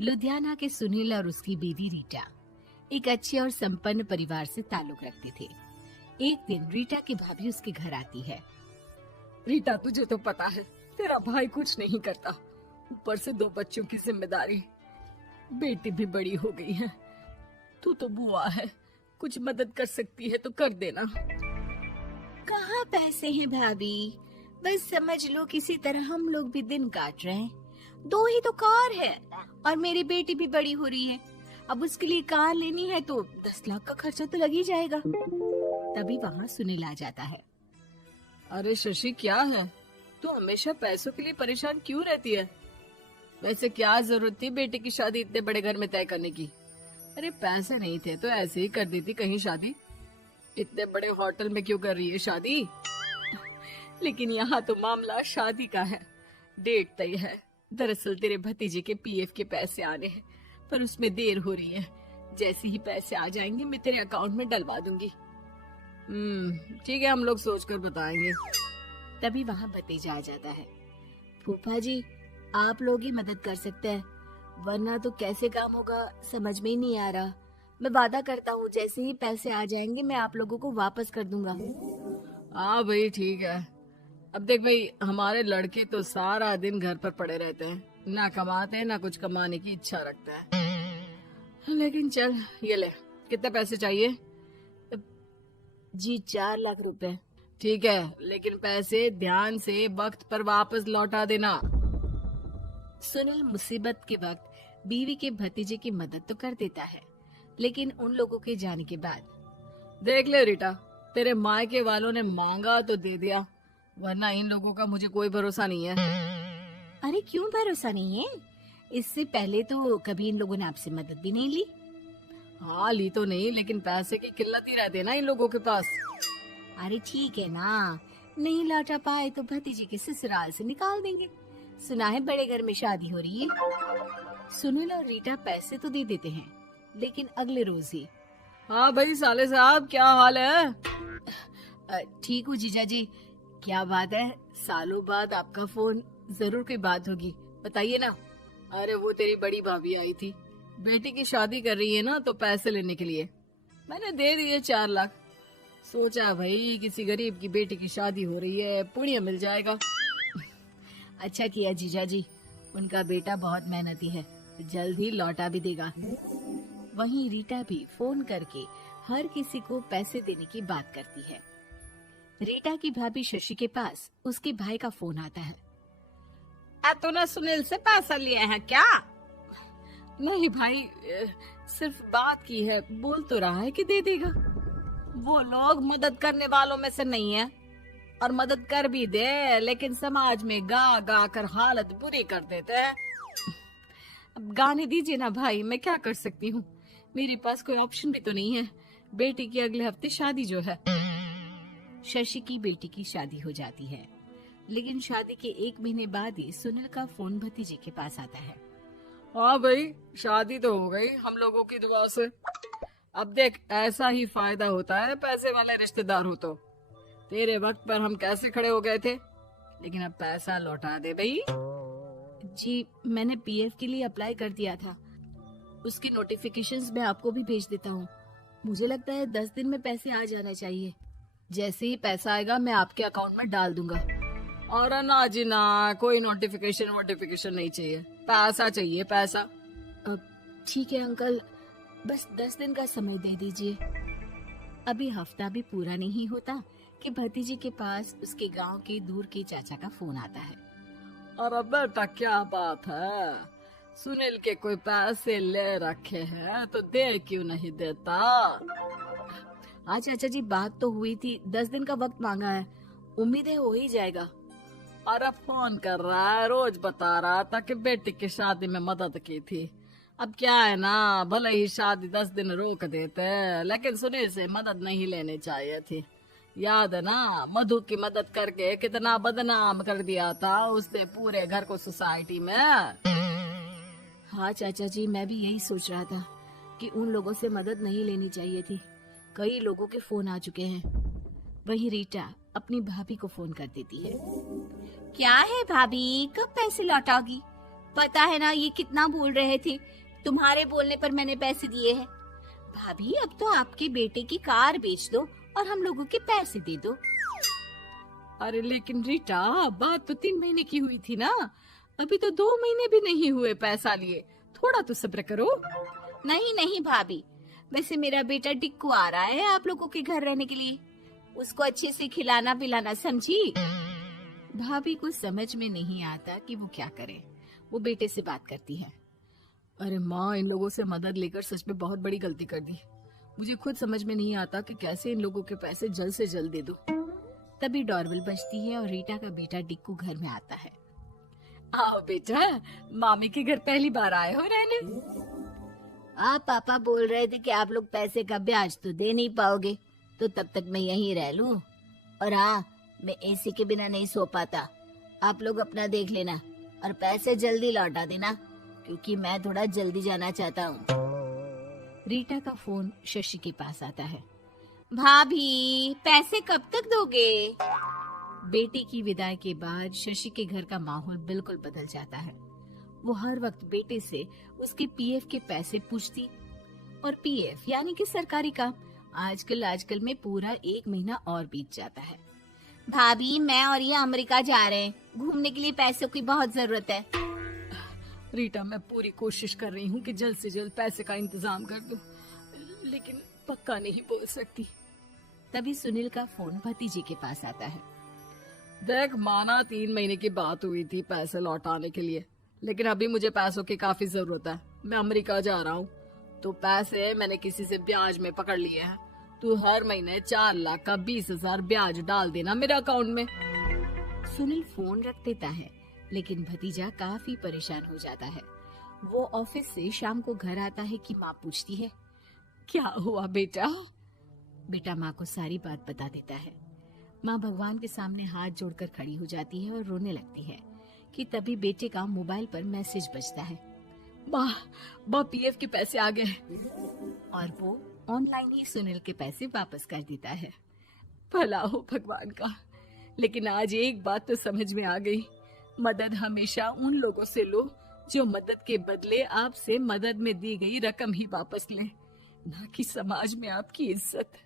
लुधियाना के सुनील और उसकी बीवी रीटा एक अच्छे और संपन्न परिवार से ताल्लुक रखते थे। एक दिन रीटा की भाभी उसके घर आती है। रीटा, तुझे तो पता है तेरा भाई कुछ नहीं करता, ऊपर से 2 बच्चों की जिम्मेदारी, बेटी भी बड़ी हो गई है। तू तो बुआ है, कुछ मदद कर सकती है तो कर देना। कहाँ पैसे हैं भाभी, बस समझ लो किसी तरह हम लोग भी दिन काट रहे हैं। 2 ही तो कार है और मेरी बेटी भी बड़ी हो रही है। अब उसके लिए कार लेनी है तो 10 लाख का खर्चा तो लग ही जाएगा। तभी वहाँ सुनील आ जाता है। अरे शशि, क्या है, तू हमेशा पैसों के लिए परेशान क्यों रहती है? वैसे क्या जरूरत थी बेटी की शादी इतने बड़े घर में तय करने की? अरे पैसे नहीं थे तो ऐसे ही कर देती कहीं शादी। इतने बड़े होटल में क्यों कर रही है शादी? लेकिन यहाँ तो मामला शादी का है, डेट तय है। दरअसल तेरे भतीजे के पीएफ के पैसे आने हैं, पर उसमें देर हो रही है। जैसे ही पैसे आ जाएंगे मैं तेरे अकाउंट में डलवा दूंगी। ठीक है, हम लोग सोचकर बताएंगे। तभी वहाँ भतीजा आ जाता है। फूफा जी, आप लोग ही मदद कर सकते हैं, वरना तो कैसे काम होगा समझ में ही नहीं आ रहा। मैं वादा करता हूँ जैसे ही पैसे आ जाएंगे मैं आप लोगों को वापस कर दूंगा। हाँ भाई, ठीक है। अब देख भाई, हमारे लड़के तो सारा दिन घर पर पड़े रहते हैं, ना कमाते हैं ना कुछ कमाने की इच्छा रखते हैं। लेकिन चल, ये ले, कितने पैसे चाहिए? जी 4 लाख रुपए। ठीक है, लेकिन पैसे ध्यान से वक्त पर वापस लौटा देना। सुनील मुसीबत के वक्त बीवी के भतीजे की मदद तो कर देता है, लेकिन उन लोगों के जाने के बाद देख ले रीटा, तेरे मायके वालों ने मांगा तो दे दिया, वरना इन लोगों का मुझे कोई भरोसा नहीं है। अरे क्यों भरोसा नहीं है? इससे पहले तो कभी इन लोगों ने आपसे मदद भी नहीं ली। हाँ, ली तो नहीं, लेकिन पैसे की किल्लत ही रहती है ना इन लोगों के पास। अरे ठीक है ना, नहीं लौटा पाए तो भतीजे के ससुराल से निकाल देंगे। सुना है बड़े घर में शादी हो रही है। सुनील और रीटा पैसे तो दे देते हैं, लेकिन अगले रोज ही। हाँ भाई साले साहब, क्या हाल है? ठीक हूँ जीजा जी। क्या बात है, सालों बाद आपका फोन, जरूर कोई बात होगी, बताइए ना। अरे वो तेरी बड़ी भाभी आई थी, बेटी की शादी कर रही है ना, तो पैसे लेने के लिए मैंने दे दिए 4 लाख। सोचा भाई किसी गरीब की बेटी की शादी हो रही है, पुण्य मिल जाएगा। अच्छा किया जीजा जी, उनका बेटा बहुत मेहनती है, जल्द ही लौटा भी देगा। वहीं रीटा भी फोन करके हर किसी को पैसे देने की बात करती है। रीटा की भाभी शशि के पास उसके भाई का फोन आता है। तूने सुनील से पैसा लिया है क्या? नहीं भाई, सिर्फ बात की है, बोल तो रहा है कि दे देगा। वो लोग मदद करने वालों में से नहीं है, और मदद कर भी दे लेकिन समाज में गा गा कर हालत बुरी कर देते हैं। अब गाने दीजिए ना भाई, मैं क्या कर सकती हूँ, मेरे पास कोई ऑप्शन भी तो नहीं है। बेटी की अगले हफ्ते शादी जो है। शशि की बेटी की शादी हो जाती है, लेकिन शादी के 1 महीने बाद ही सुनील का फोन भतीजे के पास आता है। हाँ भाई, शादी तो हो गई हम लोगों की दुआ से। अब देख, ऐसा ही फायदा होता है पैसे वाले रिश्तेदार हो तो। तेरे वक्त पर हम कैसे खड़े हो गए थे, लेकिन अब पैसा लौटा दे भाई। जी, मैंने पीएफ के लिए अप्लाई कर दिया था, उसकी नोटिफिकेशंस मैं आपको भी भेज देता हूँ। मुझे लगता है 10 दिन में पैसे आ जाना चाहिए। जैसे ही पैसा आएगा मैं आपके अकाउंट में डाल दूंगा। और ना जी ना, कोई नोटिफिकेशन नहीं चाहिए, पैसा चाहिए, पैसा। ठीक है अंकल, बस 10 दिन का समय दे दीजिए। अभी हफ्ता भी पूरा नहीं होता कि भतीजी के पास उसके गांव के दूर के चाचा का फोन आता है। अरे बेटा, क्या बात है, सुनील के कोई पैसे ले रखे हैं तो दे क्यों नहीं देता? हाँ चाचा जी, बात तो हुई थी, 10 दिन का वक्त मांगा है, उम्मीद है हो ही जाएगा। अरे फोन कर रहा है, रोज बता रहा था कि बेटी की शादी में मदद की थी। अब क्या है ना, भले ही शादी 10 दिन रोक देते, लेकिन सुनील से मदद नहीं लेनी चाहिए थी। याद है ना, मधु की मदद करके कितना बदनाम कर दिया था उसने पूरे घर को सोसाइटी में। हाँ चाचा जी, मैं भी यही सोच रहा था कि उन लोगों से मदद नहीं लेनी चाहिए थी। कई लोगों के फोन आ चुके हैं। वहीं रीटा अपनी भाभी को फोन कर देती है। क्या है भाभी, कब पैसे लौटाओगी? पता है ना ये कितना बोल रहे थे, तुम्हारे बोलने पर मैंने पैसे दिए हैं। भाभी अब तो आपके बेटे की कार बेच दो और हम लोगों के पैसे दे दो। अरे लेकिन रीटा, बात तो 3 महीने की हुई थी ना, अभी तो 2 महीने भी नहीं हुए पैसा लिए, थोड़ा तो सब्र करो। नहीं नहीं भाभी, वैसे मेरा बेटा टिक्कू आ रहा है आप लोगों के घर रहने के लिए, उसको अच्छे से खिलाना पिलाना, समझी? भाभी को समझ में नहीं आता कि वो क्या करे। वो बेटे से बात करती है। अरे माँ, इन लोगों से मदद लेकर सच में बहुत बड़ी गलती कर दी। मुझे खुद समझ में नहीं आता कि कैसे इन लोगों के पैसे जल्द से जल्द दे दूं। तभी डोरबेल बजती है और रीटा का बेटा टिक्कू घर में आता है। आओ बेटा, मामी के घर पहली बार आए हो रहने? आप पापा बोल रहे थे कि आप लोग पैसे का ब्याज तो दे नहीं पाओगे, तो तब तक मैं यहीं रह लूं। और हाँ, मैं एसी के बिना नहीं सो पाता। आप लोग अपना देख लेना और पैसे जल्दी लौटा देना, क्योंकि मैं थोड़ा जल्दी जाना चाहता हूँ। रीटा का फोन शशि के पास आता है। भाभी, पैसे कब तक दोगे? बेटी की विदाई के बाद शशि के घर का माहौल बिल्कुल बदल जाता है। वो हर वक्त बेटे से उसके पीएफ के पैसे पूछती, और पीएफ यानी कि सरकारी काम। आजकल में पूरा 1 महीना और बीत जाता है। भाभी, मैं और ये अमेरिका जा रहे हैं, घूमने के लिए पैसों की बहुत जरूरत है। रीटा, मैं पूरी कोशिश कर रही हूँ कि जल्द से जल्द पैसे का इंतजाम कर दूं, लेकिन पक्का नहीं बोल सकती। तभी सुनील का फोन भतीजे के पास आता है। देख माना 3 महीने की बात हुई थी पैसे लौटाने के लिए, लेकिन अभी मुझे पैसों की काफी जरूरत है। मैं अमेरिका जा रहा हूँ, तो पैसे मैंने किसी से ब्याज में पकड़ लिए हैं। तू हर महीने 4 लाख का 20,000 ब्याज डाल देना मेरे अकाउंट में। सुनील फोन रख देता है, लेकिन भतीजा काफी परेशान हो जाता है। वो ऑफिस से शाम को घर आता है कि माँ पूछती है, क्या हुआ बेटा? बेटा माँ को सारी बात बता देता है। माँ भगवान के सामने हाथ जोड़कर खड़ी हो जाती है और रोने लगती है कि तभी बेटे का मोबाइल पर मैसेज बजता है। माँ, पीएफ के पैसे आ गए। और वो ऑनलाइन ही सुनील के पैसे वापस कर देता है। भला हो भगवान का। लेकिन आज एक बात तो समझ में आ गई, मदद हमेशा उन लोगों से लो जो मदद के बदले आपसे मदद में दी गई रकम ही वापस लें, ना कि समाज में आपकी इज्जत।